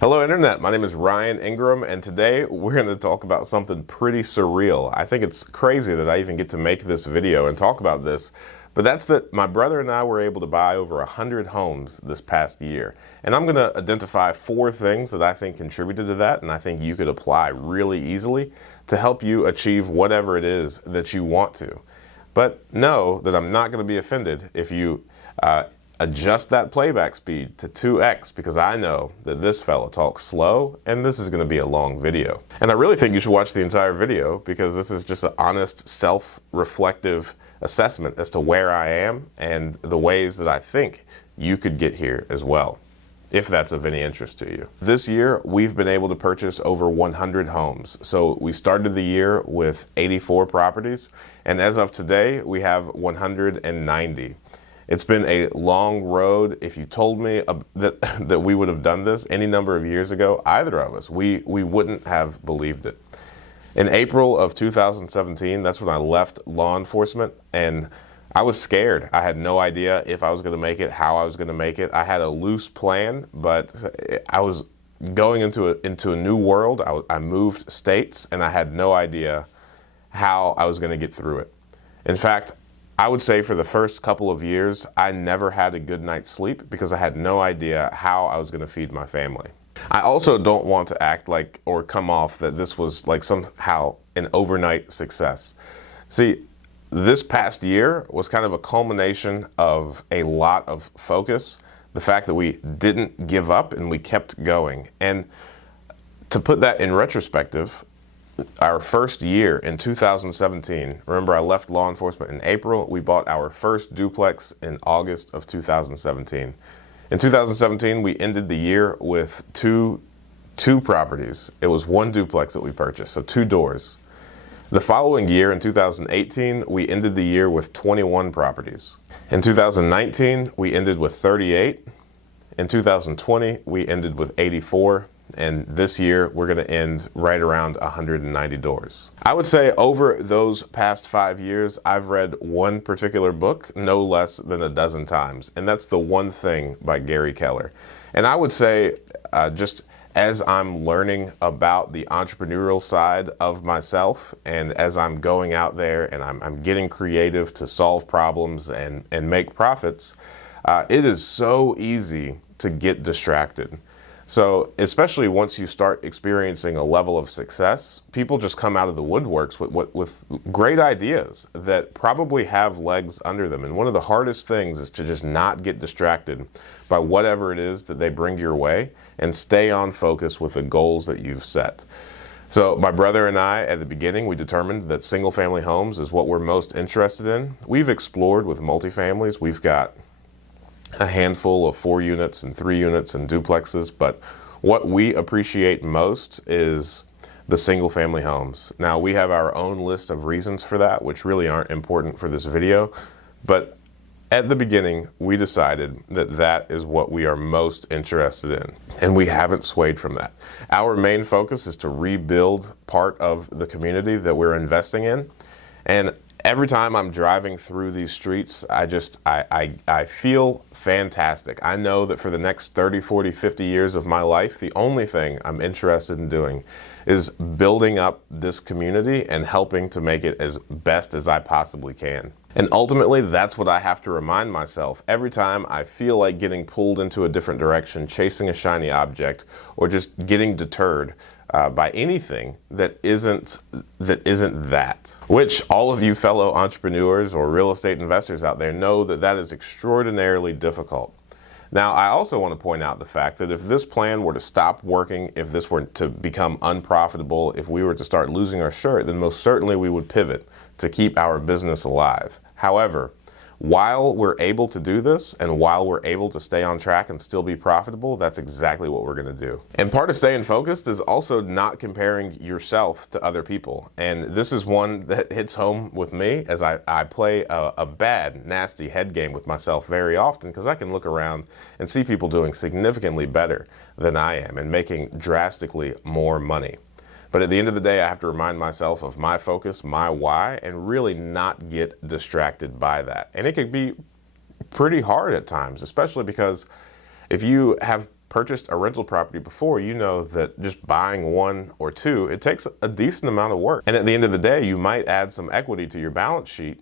Hello Internet, my name is Ryan Ingram, and today we're going to talk about something pretty surreal. I think it's crazy that I even get to make this video and talk about this, but that's that my brother and I were able to buy over 100 homes this past year. And I'm going to identify 4 things that I think contributed to that, and I think you could apply really easily to help you achieve whatever it is that you want to. But know that I'm not going to be offended if you adjust that playback speed to 2x, because I know that this fella talks slow and this is going to be a long video. And I really think you should watch the entire video, because this is just an honest, self-reflective assessment as to where I am and the ways that I think you could get here as well, if that's of any interest to you. This year, we've been able to purchase over 100 homes. So we started the year with 84 properties, and as of today, we have 190. It's been a long road. If you told me that we would have done this any number of years ago, either of us, we wouldn't have believed it. In April of 2017, that's when I left law enforcement, and I was scared. I had no idea if I was going to make it, how I was going to make it. I had a loose plan, but I was going into a new world. I moved states, and I had no idea how I was going to get through it. In fact, I would say for the first couple of years, I never had a good night's sleep because I had no idea how I was going to feed my family. I also don't want to act like or come off that this was like somehow an overnight success. See, this past year was kind of a culmination of a lot of focus, the fact that we didn't give up and we kept going. And to put that in retrospective, our first year in 2017, remember I left law enforcement in April, we bought our first duplex in August of 2017. In 2017, we ended the year with two properties. It was one duplex that we purchased, so 2 doors. The following year, in 2018, we ended the year with 21 properties. In 2019, we ended with 38. In 2020, we ended with 84. And this year, we're going to end right around 190 doors. I would say over those past 5 years, I've read one particular book no less than a dozen times, and that's The One Thing by Gary Keller. And I would say, just as I'm learning about the entrepreneurial side of myself, and as I'm going out there and I'm getting creative to solve problems and make profits, it is so easy to get distracted. So especially once you start experiencing a level of success, people just come out of the woodworks with great ideas that probably have legs under them. And one of the hardest things is to just not get distracted by whatever it is that they bring your way and stay on focus with the goals that you've set. So my brother and I, at the beginning, we determined that single family homes is what we're most interested in. We've explored with multifamilies. We've got a handful of 4 units and 3 units and duplexes, but what we appreciate most is the single family homes. Now, we have our own list of reasons for that, which really aren't important for this video, but at the beginning, we decided that that is what we are most interested in, and we haven't swayed from that. Our main focus is to rebuild part of the community that we're investing in, and every time I'm driving through these streets, I feel fantastic. I know that for the next 30, 40, 50 years of my life, the only thing I'm interested in doing is building up this community and helping to make it as best as I possibly can. And ultimately, that's what I have to remind myself every time I feel like getting pulled into a different direction, chasing a shiny object, or just getting deterred by anything that isn't that. Which all of you fellow entrepreneurs or real estate investors out there know that that is extraordinarily difficult. Now, I also want to point out the fact that if this plan were to stop working, if this were to become unprofitable, if we were to start losing our shirt, then most certainly we would pivot to keep our business alive. However, while we're able to do this and while we're able to stay on track and still be profitable, that's exactly what we're going to do. And part of staying focused is also not comparing yourself to other people. And this is one that hits home with me, as I play a bad, nasty head game with myself very often, because I can look around and see people doing significantly better than I am and making drastically more money. But at the end of the day, I have to remind myself of my focus, my why, and really not get distracted by that. And it can be pretty hard at times, especially because if you have purchased a rental property before, you know that just buying one or two, it takes a decent amount of work. And at the end of the day, you might add some equity to your balance sheet,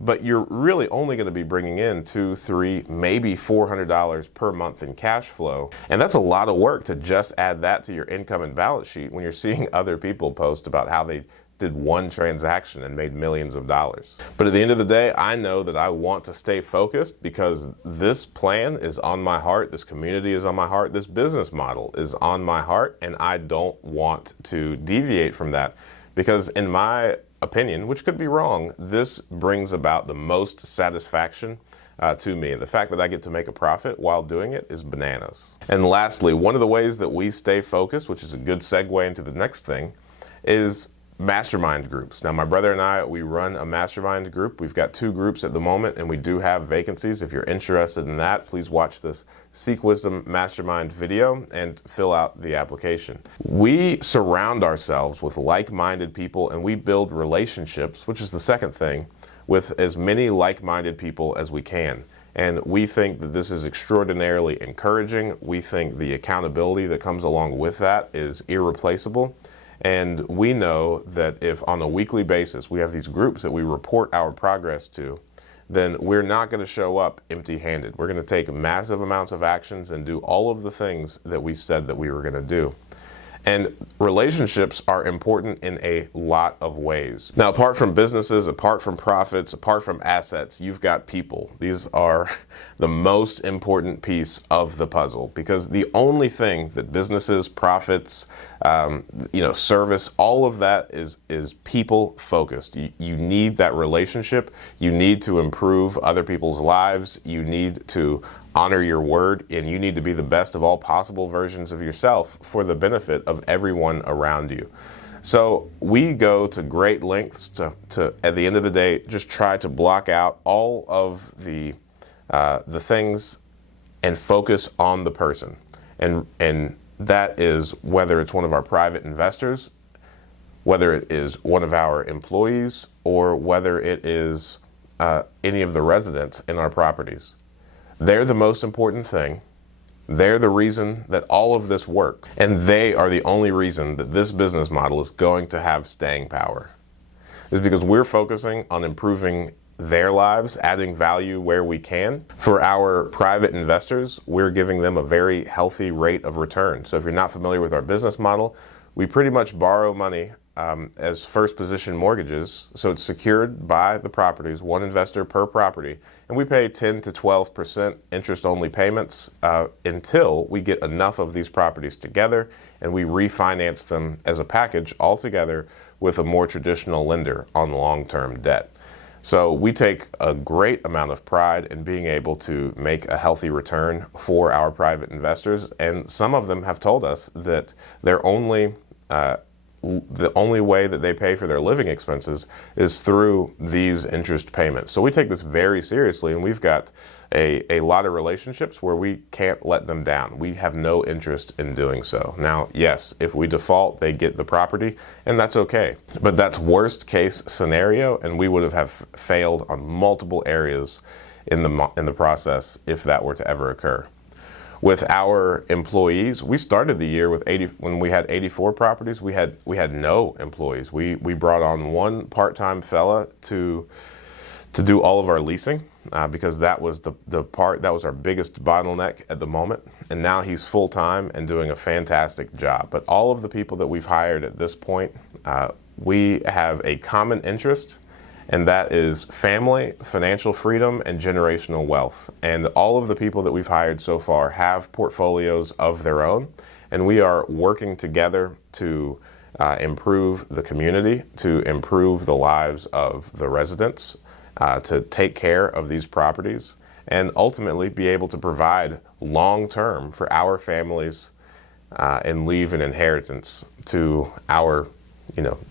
but you're really only going to be bringing in $200, $300, maybe $400 per month in cash flow. And that's a lot of work to just add that to your income and balance sheet when you're seeing other people post about how they did one transaction and made millions of dollars. But at the end of the day, I know that I want to stay focused because this plan is on my heart, this community is on my heart, this business model is on my heart, and I don't want to deviate from that because in my opinion, which could be wrong, this brings about the most satisfaction to me. And the fact that I get to make a profit while doing it is bananas. And lastly, one of the ways that we stay focused, which is a good segue into the next thing, is mastermind groups. Now, my brother and I, we run a mastermind group. We've got 2 groups at the moment, and we do have vacancies. If you're interested in that, please watch this Seek Wisdom Mastermind video and fill out the application. We surround ourselves with like-minded people, and we build relationships, which is the second thing, with as many like-minded people as we can. And we think that this is extraordinarily encouraging. We think the accountability that comes along with that is irreplaceable. And we know that if on a weekly basis we have these groups that we report our progress to, then we're not going to show up empty-handed. We're going to take massive amounts of actions and do all of the things that we said that we were going to do. And relationships are important in a lot of ways. Now, apart from businesses, apart from profits, apart from assets, you've got people. These are the most important piece of the puzzle because the only thing that businesses, profits, service, all of that is people focused. You need that relationship. You need to improve other people's lives. You need to honor your word, and you need to be the best of all possible versions of yourself for the benefit of everyone around you. So we go to great lengths to at the end of the day, just try to block out all of the things and focus on the person. And that is whether it's one of our private investors, whether it is one of our employees, or whether it is any of the residents in our properties. They're the most important thing. They're the reason that all of this works. And they are the only reason that this business model is going to have staying power. It's because we're focusing on improving their lives, adding value where we can. For our private investors, we're giving them a very healthy rate of return. So if you're not familiar with our business model, we pretty much borrow money as first position mortgages, so it's secured by the properties, one investor per property, and we pay 10 to 12% interest-only payments until we get enough of these properties together and we refinance them as a package altogether with a more traditional lender on long-term debt. So we take a great amount of pride in being able to make a healthy return for our private investors, and some of them have told us that the only way that they pay for their living expenses is through these interest payments. So we take this very seriously, and we've got a lot of relationships where we can't let them down. We have no interest in doing so. Now, yes, if we default, they get the property, and that's okay. But that's worst case scenario, and we would have failed on multiple areas in the process if that were to ever occur. With our employees, we started the year with when we had 84 properties. We had no employees. We brought on one part-time fella to do all of our leasing because that was that was our biggest bottleneck at the moment. And now he's full-time and doing a fantastic job. But all of the people that we've hired at this point, we have a common interest, and that is family, financial freedom, and generational wealth. And all of the people that we've hired so far have portfolios of their own, and we are working together to improve the community, to improve the lives of the residents, to take care of these properties, and ultimately be able to provide long-term for our families and leave an inheritance to our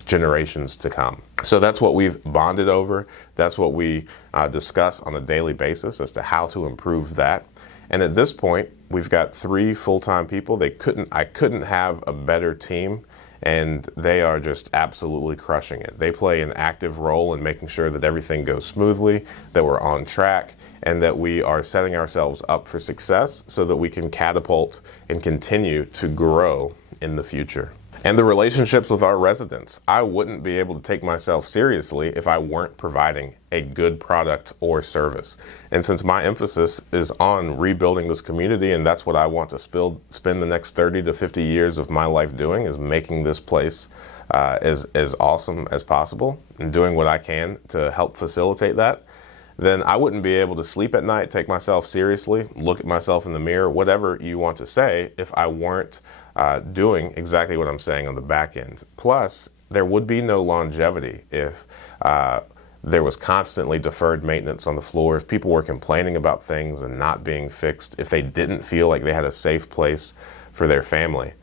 generations to come. So that's what we've bonded over. That's what we discuss on a daily basis as to how to improve that. And at this point, we've got 3 full-time people. I couldn't have a better team. and they are just absolutely crushing it. They play an active role in making sure that everything goes smoothly, that we're on track, and that we are setting ourselves up for success so that we can catapult and continue to grow in the future. And the relationships with our residents. I wouldn't be able to take myself seriously if I weren't providing a good product or service. And since my emphasis is on rebuilding this community, and that's what I want to spend the next 30 to 50 years of my life doing, is making this place as awesome as possible and doing what I can to help facilitate that, then I wouldn't be able to sleep at night, take myself seriously, look at myself in the mirror, whatever you want to say, if I weren't doing exactly what I'm saying on the back end. Plus, there would be no longevity if there was constantly deferred maintenance on the floor, if people were complaining about things and not being fixed, if they didn't feel like they had a safe place for their family,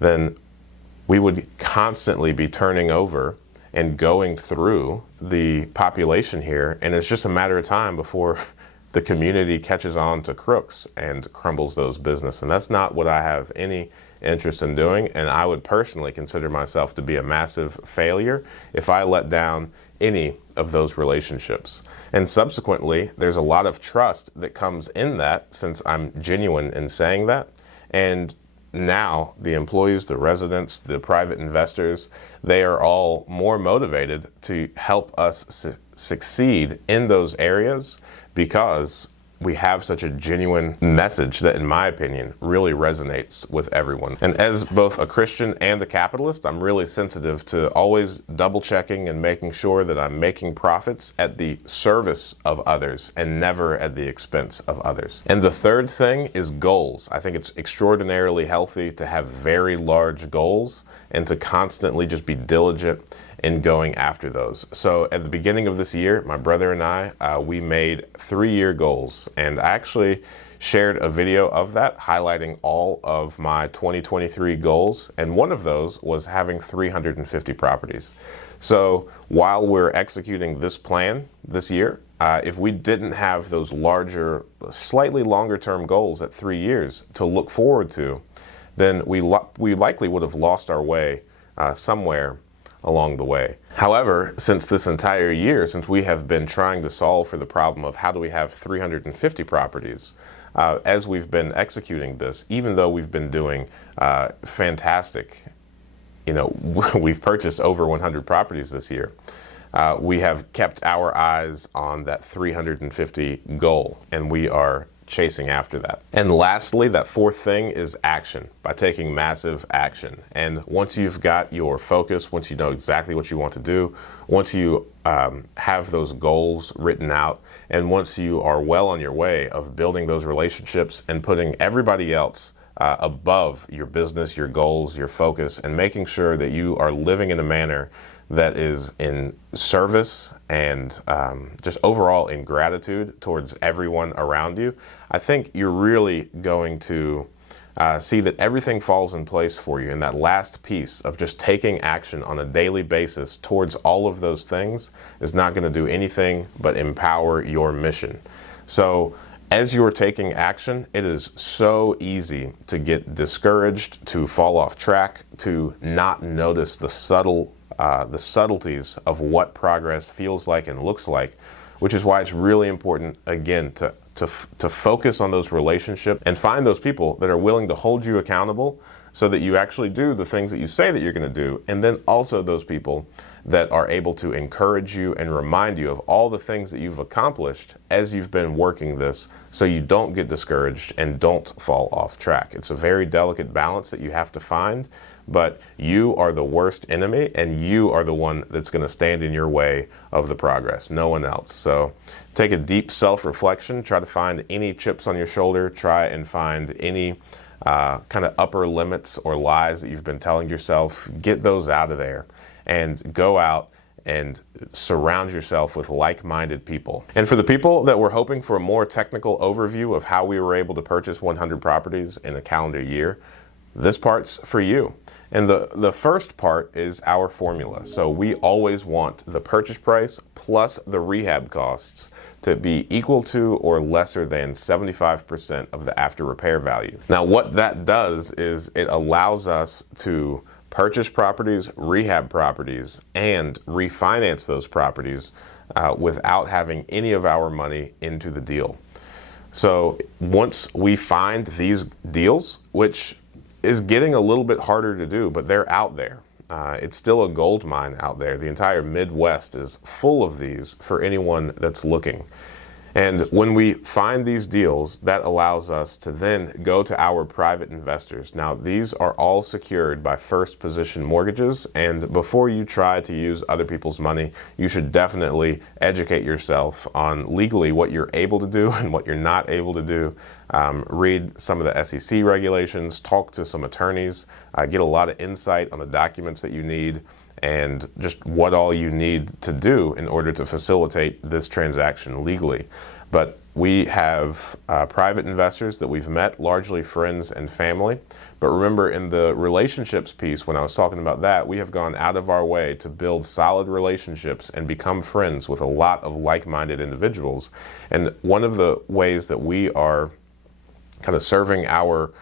then we would constantly be turning over and going through the population here, and it's just a matter of time before the community catches on to crooks and crumbles those business. And that's not what I have any interest in doing, and I would personally consider myself to be a massive failure if I let down any of those relationships. And subsequently, there's a lot of trust that comes in that, since I'm genuine in saying that. And now the employees, the residents, the private investors, they are all more motivated to help us succeed in those areas, because we have such a genuine message that, in my opinion, really resonates with everyone. And as both a Christian and a capitalist, I'm really sensitive to always double checking and making sure that I'm making profits at the service of others and never at the expense of others. And the third thing is goals. I think it's extraordinarily healthy to have very large goals and to constantly just be diligent in going after those. So at the beginning of this year, my brother and I, we made 3-year goals, and I actually shared a video of that highlighting all of my 2023 goals, and one of those was having 350 properties. So while we're executing this plan this year, if we didn't have those larger, slightly longer term goals at 3 years to look forward to, then we likely would have lost our way somewhere along the way. However, since this entire year, since we have been trying to solve for the problem of how do we have 350 properties, as we've been executing this, even though we've been doing fantastic, we've purchased over 100 properties this year, we have kept our eyes on that 350 goal, and we are chasing after that. And lastly, that fourth thing is action, by taking massive action. And once you've got your focus, once you know exactly what you want to do, once you have those goals written out, and once you are well on your way of building those relationships and putting everybody else above your business, your goals, your focus, and making sure that you are living in a manner that is in service and just overall in gratitude towards everyone around you, I think you're really going to see that everything falls in place for you. And that last piece of just taking action on a daily basis towards all of those things is not going to do anything but empower your mission. So as you're taking action, it is so easy to get discouraged, to fall off track, to not notice the subtleties of what progress feels like and looks like, which is why it's really important, again, to focus on those relationships and find those people that are willing to hold you accountable so that you actually do the things that you say that you're going to do. And then also those people that are able to encourage you and remind you of all the things that you've accomplished as you've been working this, so you don't get discouraged and don't fall off track. It's a very delicate balance that you have to find, but you are the worst enemy, and you are the one that's going to stand in your way of the progress, no one else. So take a deep self-reflection, try to find any chips on your shoulder, try and find any kind of upper limits or lies that you've been telling yourself, get those out of there, and go out and surround yourself with like-minded people. And for the people that were hoping for a more technical overview of how we were able to purchase 100 properties in a calendar year, this part's for you. And the first part is our formula. So we always want the purchase price plus the rehab costs to be equal to or lesser than 75% of the after repair value. Now what that does is it allows us to purchase properties, rehab properties, and refinance those properties without having any of our money into the deal. So once we find these deals, which is getting a little bit harder to do, but they're out there. It's still a gold mine out there. The entire Midwest is full of these for anyone that's looking. And when we find these deals, that allows us to then go to our private investors. Now, these are all secured by first position mortgages, and before you try to use other people's money, you should definitely educate yourself on legally what you're able to do and what you're not able to do. Read some of the SEC regulations, talk to some attorneys, get a lot of insight on the documents that you need, and just what all you need to do in order to facilitate this transaction legally. But we have private investors that we've met, largely friends and family. But remember, in the relationships piece, when I was talking about that, we have gone out of our way to build solid relationships and become friends with a lot of like-minded individuals. And one of the ways that we are kind of serving our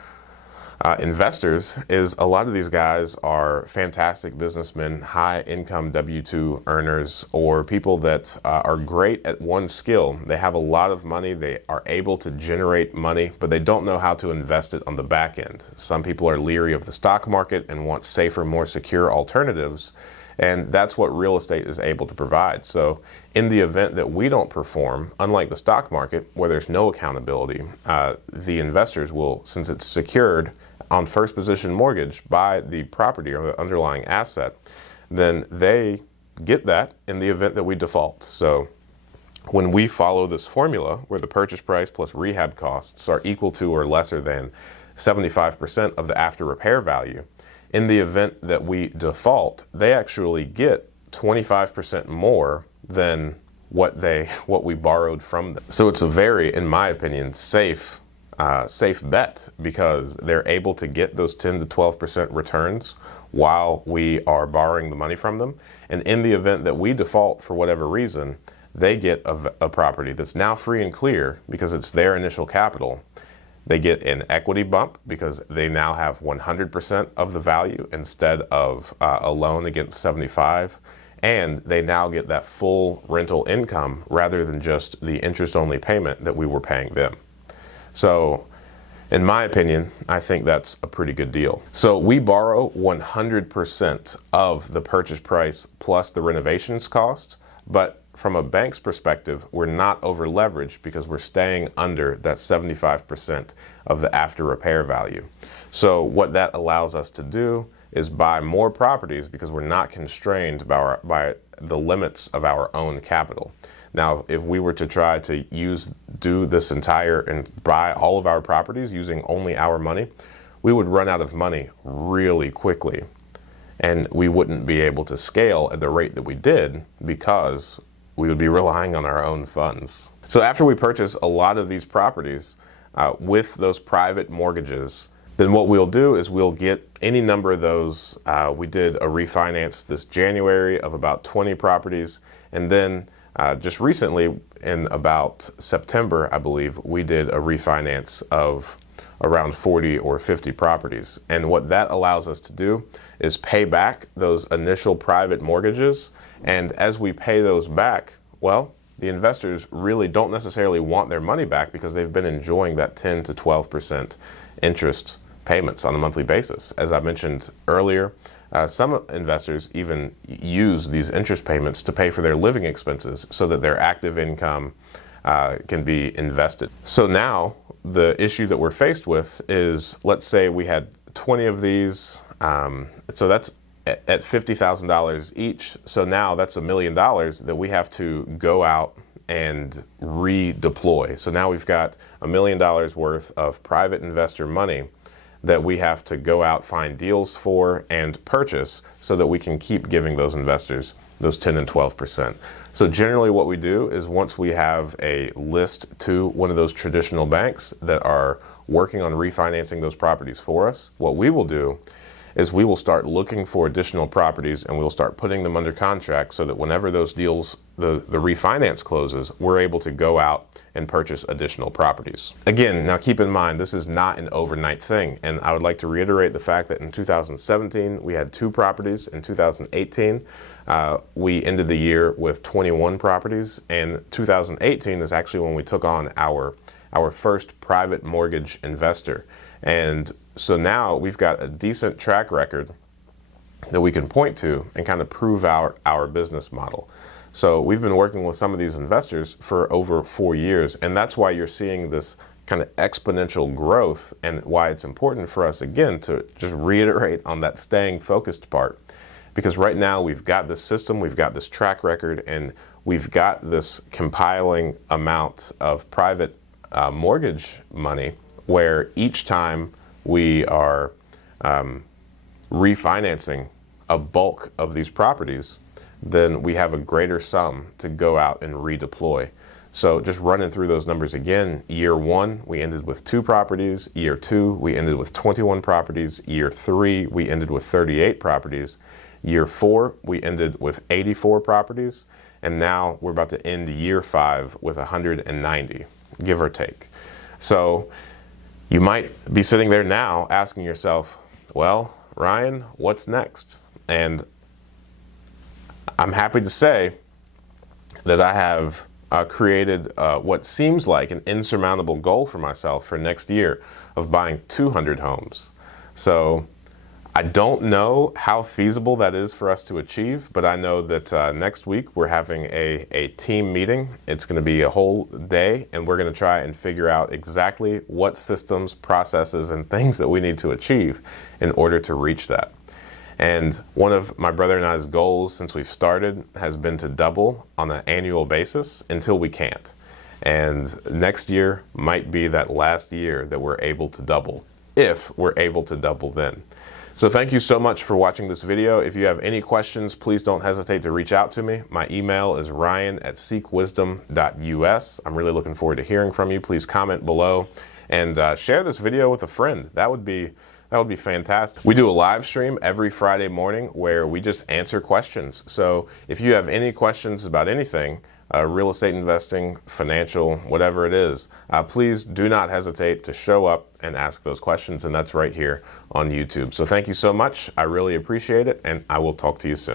investors is a lot of these guys are fantastic businessmen, high income W-2 earners, or people that are great at one skill. They have a lot of money, they are able to generate money, but they don't know how to invest it on the back end. Some people are leery of the stock market and want safer, more secure alternatives. And that's what real estate is able to provide. So in the event that we don't perform, unlike the stock market where there's no accountability, the investors will, since it's secured on first position mortgage by the property or the underlying asset, then they get that in the event that we default. So when we follow this formula where the purchase price plus rehab costs are equal to or lesser than 75% of the after repair value, in the event that we default, they actually get 25% more than what we borrowed from them. So it's a very, in my opinion, safe bet, because they're able to get those 10 to 12% returns while we are borrowing the money from them. And in the event that we default for whatever reason, they get a property that's now free and clear because it's their initial capital. They get an equity bump because they now have 100% of the value instead of a loan against 75. And they now get that full rental income rather than just the interest-only payment that we were paying them. So, in my opinion, I think that's a pretty good deal. So we borrow 100% of the purchase price plus the renovations cost, but from a bank's perspective, we're not over leveraged because we're staying under that 75% of the after repair value. So what that allows us to do is buy more properties because we're not constrained by the limits of our own capital. Now, if we were to try to do this entire and buy all of our properties using only our money, we would run out of money really quickly. And we wouldn't be able to scale at the rate that we did because we would be relying on our own funds. So after we purchase a lot of these properties with those private mortgages, then what we'll do is we'll get any number of those. We did a refinance this January of about 20 properties, and then just recently, in about September, I believe, we did a refinance of around 40 or 50 properties. And what that allows us to do is pay back those initial private mortgages. And as we pay those back, well, the investors really don't necessarily want their money back because they've been enjoying that 10 to 12% interest payments on a monthly basis. As I mentioned earlier, some investors even use these interest payments to pay for their living expenses so that their active income can be invested. So now the issue that we're faced with is, let's say we had 20 of these, so that's at $50,000 each. So now that's $1 million that we have to go out and redeploy. So now we've got $1 million worth of private investor money that we have to go out, find deals for, and purchase so that we can keep giving those investors those 10 and 12%. So generally what we do is once we have a list to one of those traditional banks that are working on refinancing those properties for us, what we will do is we will start looking for additional properties and we'll start putting them under contract so that whenever those deals, the refinance closes, we're able to go out and purchase additional properties. Again, now keep in mind, this is not an overnight thing. And I would like to reiterate the fact that in 2017, we had 2 properties. In 2018, we ended the year with 21 properties. And 2018 is actually when we took on our first private mortgage investor. And so now we've got a decent track record that we can point to and kind of prove our business model. So we've been working with some of these investors for over 4 years, and that's why you're seeing this kind of exponential growth, and why it's important for us, again, to just reiterate on that staying focused part. Because right now we've got this system, we've got this track record, and we've got this compiling amount of private mortgage money where each time we are refinancing a bulk of these properties, then we have a greater sum to go out and redeploy. So just running through those numbers again, year 1, we ended with 2 properties. Year 2, we ended with 21 properties. Year 3, we ended with 38 properties. Year 4, we ended with 84 properties. And now we're about to end year 5 with 190, give or take. So you might be sitting there now asking yourself, well, Ryan, what's next? And I'm happy to say that I have created what seems like an insurmountable goal for myself for next year of buying 200 homes. So I don't know how feasible that is for us to achieve, but I know that next week we're having a team meeting. It's going to be a whole day, and we're going to try and figure out exactly what systems, processes, and things that we need to achieve in order to reach that. And one of my brother and I's goals since we've started has been to double on an annual basis until we can't. And next year might be that last year that we're able to double, if we're able to double then. So thank you so much for watching this video. If you have any questions, please don't hesitate to reach out to me. My email is ryan@seekwisdom.us. I'm really looking forward to hearing from you. Please comment below and share this video with a friend. That would be fantastic. We do a live stream every Friday morning where we just answer questions. So if you have any questions about anything, real estate investing, financial, whatever it is, please do not hesitate to show up and ask those questions, and that's right here on YouTube. So thank you so much. I really appreciate it, and I will talk to you soon.